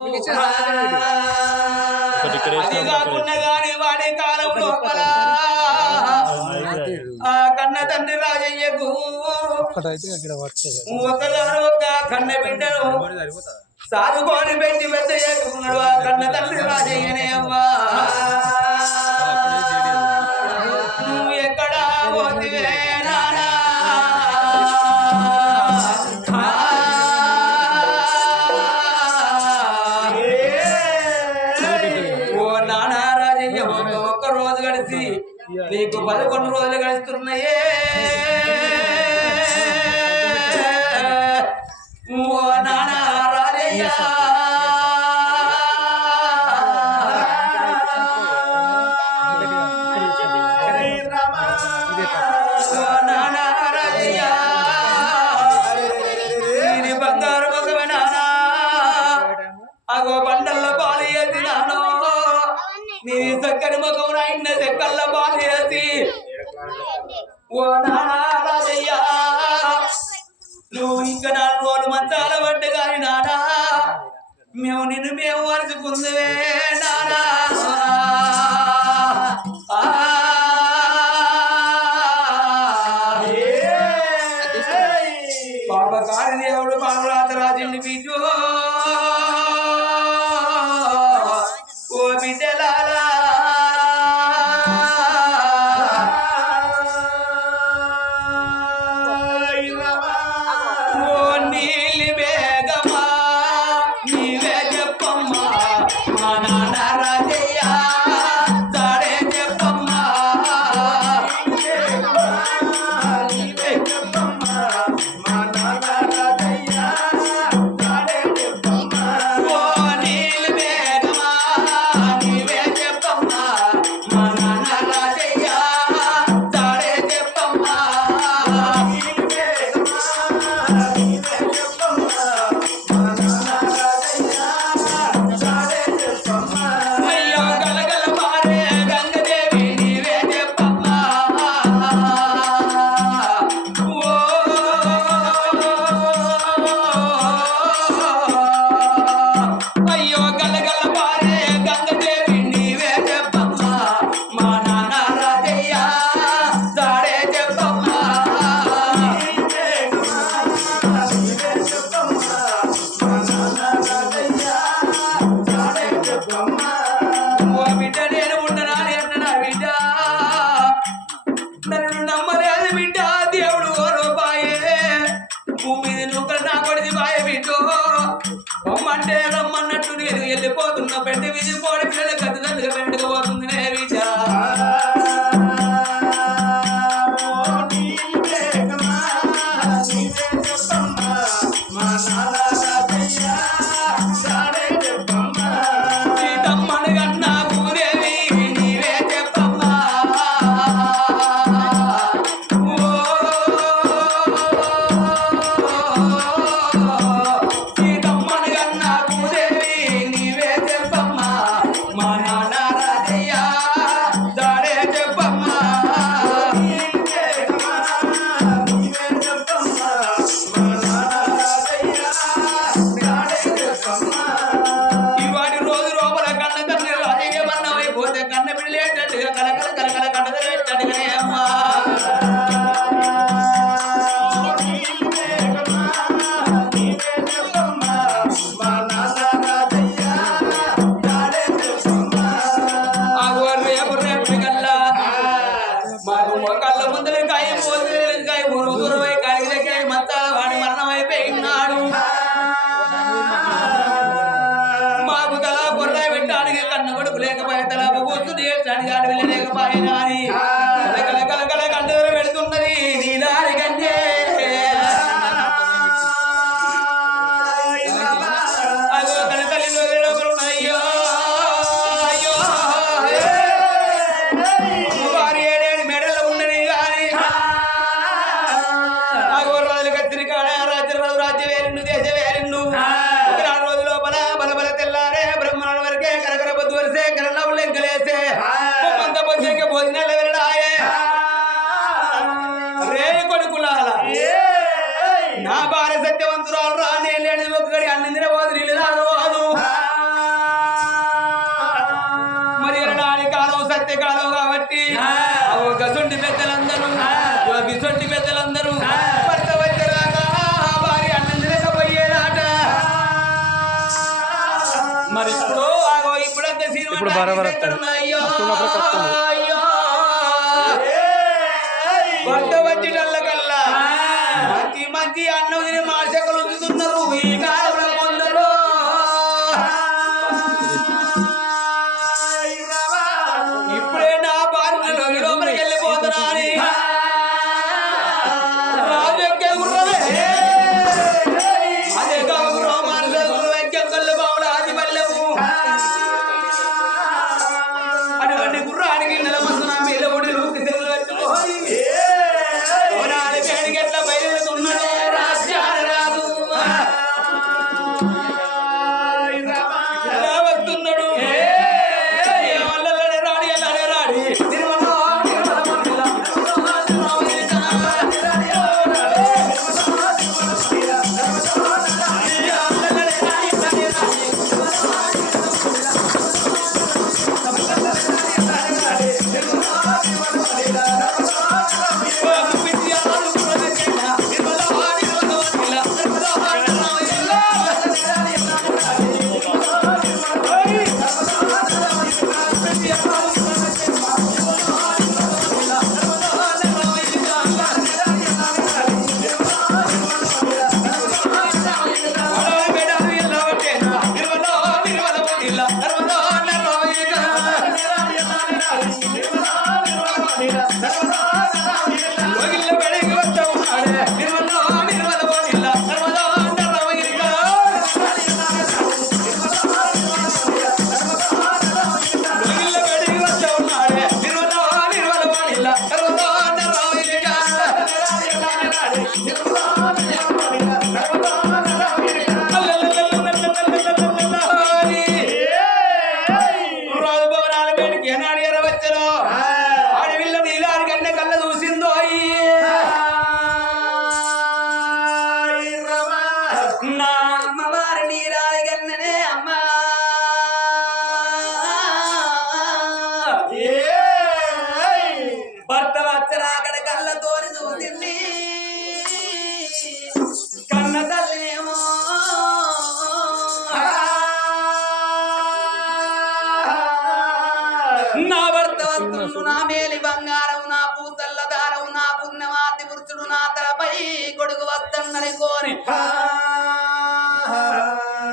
అది కాకుండా గాని వాడే కాలం లోపల ఆ కన్న తండ్రి రాజయ్యకు ఒక కన్న బిడ్డను సాదుకొని పెట్టి పెద్ద చేసుకున్నాడు. ఆ కన్న తండ్రి రాజయ్యనే అమ్మా నువ్వు ఎక్కడా పోతివే నానా నీకు 11 రోజులు గడుస్తున్నాయే. ఓ నాన్న రాజయ్య బంగారు మొగమే నానా అగో బండల్లో పాలు వేసి నానో నీ చక్కని మొగం నాయన చెక్కల్లో పాలు వేసి ఓ నానా రాజయ్య నువ్వు ఇంకా 4 రోజులు మంచాల పడ్డ కానీ నానా నిన్ను మేము వరుచుకుందే నానా పాపకారి దేవుడు పాపరాత రాజుని బిడ్డు ఓ బిడ్డలాలా ఓ నీలి వేగమా నీవే చెప్పమ్మా మా నాన్న రాజయ్య తాడే చెప్పమ్మా నీవే చెప్పమ్మా మా నాన్న రాజయ్య తాడే చెప్పమ్మా ఓ నీలి వేగమా నీవే చెప్పమ్మా మా నాన్న రాజయ్య తాడే చెప్పమ్మా అయ్యో గలగల మారే గంగదేవి నీవే చెప్పమ్మా ఓ అయ్యో గలగల మారే గంగదేవి నీవే చెప్పమ్మా మా నాన్న రాజయ్య తాడే చెప్పమ్మా ఓ బిడ్డ నేను ఉండనా అన్నా బిడ్డ నన్ను నమ్మలేదు బిడ్డ దేవుడు ఓ రూపాయే భూమి నువ్వు నా కొడిది బాయ బిడ్డో రమ్మంటే రమ్మన్నట్టు నేను వెళ్ళిపోతున్నా పెద్ద విధి పోడి పిల్లలు కత్తిదండగా పెండుగా పోతుంది నే బిడ్డ సీతమ్మని కన్నా భూదేవి నీవే చెప్పమ్మా సీతమ్మని కన్నా భూదేవి నీవే చెప్పమ్మా మా నాన్న రాజయ్య తాడే చెప్పమ్మా ఇవాటి రోజు లోపల కన్న తండ్రి రాజయ్య మరణం అయిపోతే కన్న పిల్లలేటట్టుగా కలకల కలకల కన్నదలేటట్టుగానే అమ్మా రేపు రేపటికల్లా మాకు కళ్ళ ముందరే కాయ పోతే కాయ దూరమై కాడికి దగ్గర మత్తాల వాడి మరణం అయిపోయినాడు. మాకు తలా పొర్ర పెట్టడానికి కన్న కొడుకు లేకపోయే తలా కూర్చుని ఏడ్చానికి ఆడవిల్ల లేకపోయినా అని కలకల కలకల కంటదర పెడుతున్నది నీలారి కంటే అగో తన తల్లి లోపలున్నాయ్యో అయ్యో వారి 7 మెడల్లో ఉన్నది కానీ అగో రోజులు కత్తిరి కాడ రాజ్య వేరిండు దేశ వేరిండు 4 రోజుల లోపల బలబల తెల్లారే బ్రహ్మణ వరకే కరకర బొద్దు వరిసే కరలవు లెంకలేసే పొద్దు భోజనాలు వెళ్ళడా మరి ఇప్పుడు ఇప్పుడంతా ఇప్పుడు బరాబర్ వస్తుంది. అయ్యో వస్తున్నప్పుడు కష్టం. అయ్యో వంట వచ్చినల్ల కల్లా మంచి మంచి అన్నం తిని మార్చకులు ఉంచుతున్నారు ఈ కాలంలో కొందరు ఇప్పుడే నా భార్యలో లోపలికి వెళ్ళిపోతున్నా అని రాజు ఎక్కే గుర్రమే అదే కాకుండా మార్గలు ఎక్కే కళ్ళు బావులు ఆది పల్లెము అటువంటి గుర్రానికి నెలమందున మీద ఒడిలు కిసెలు పెట్టుకోని ఓనాలి వేడికి ఎట్లా బయలుతున్నాడే రాజ్యాలు రాదు ఎలా వస్తున్నాడు అల్లనే రాడి అల్లనే రాడి భర్త వచ్చరాకడ కళ్ళతోని చూసింది కన్న తల్లేమో నా భర్త వస్తుండు నా మేలి బంగారం నా పూసల్ల దారం నా పుణ్యమాతి పురుషుడు నా తలపై కొడుకు వస్తుందని కోరి